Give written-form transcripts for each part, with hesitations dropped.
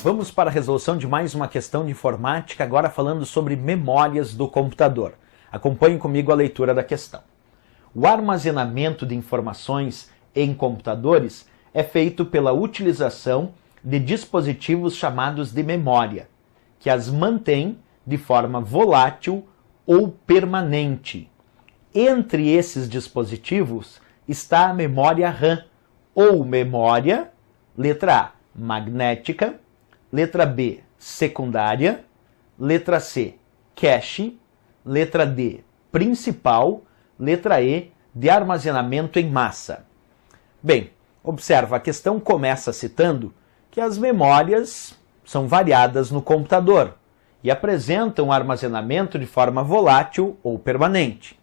Vamos para a resolução de mais uma questão de informática, agora falando sobre memórias do computador. Acompanhe comigo a leitura da questão. O armazenamento de informações em computadores é feito pela utilização de dispositivos chamados de memória, que as mantém de forma volátil ou permanente. Entre esses dispositivos está a memória RAM, ou memória, letra A, magnética, letra B, secundária, letra C, cache, letra D, principal, letra E, de armazenamento em massa. Bem, observa, a questão começa citando que as memórias são variadas no computador e apresentam armazenamento de forma volátil ou permanente.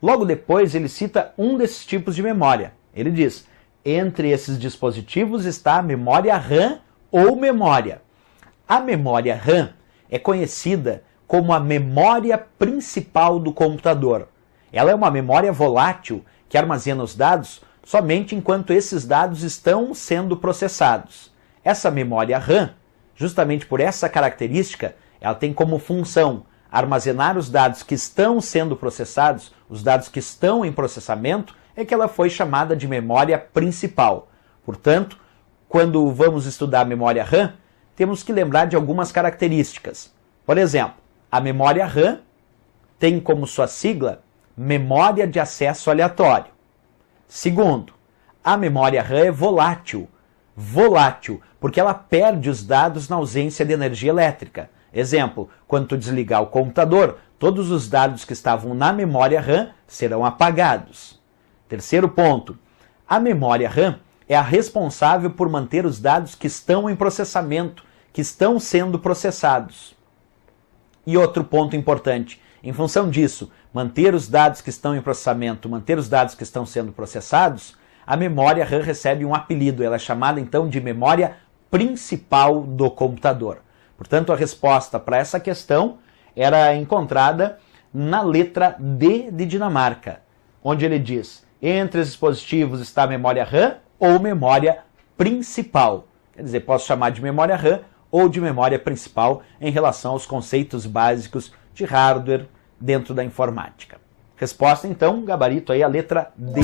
Logo depois ele cita um desses tipos de memória. Ele diz: entre esses dispositivos está a memória RAM ou memória. A memória RAM é conhecida como a memória principal do computador. Ela é uma memória volátil que armazena os dados somente enquanto esses dados estão sendo processados. Essa memória RAM, justamente por essa característica, ela tem como função armazenar os dados que estão sendo processados, os dados que estão em processamento, é que ela foi chamada de memória principal. Portanto, quando vamos estudar a memória RAM, temos que lembrar de algumas características. Por exemplo, a memória RAM tem como sua sigla memória de acesso aleatório. Segundo, a memória RAM é volátil. Volátil, porque ela perde os dados na ausência de energia elétrica. Exemplo, quando tu desligar o computador, todos os dados que estavam na memória RAM serão apagados. Terceiro ponto, a memória RAM é a responsável por manter os dados que estão em processamento, que estão sendo processados. E outro ponto importante, em função disso, manter os dados que estão em processamento, manter os dados que estão sendo processados, a memória RAM recebe um apelido, ela é chamada então de memória principal do computador. Portanto, a resposta para essa questão era encontrada na letra D de Dinamarca, onde ele diz: entre os dispositivos está a memória RAM ou memória principal. Quer dizer, posso chamar de memória RAM ou de memória principal em relação aos conceitos básicos de hardware dentro da informática. Resposta, então, gabarito aí, a letra D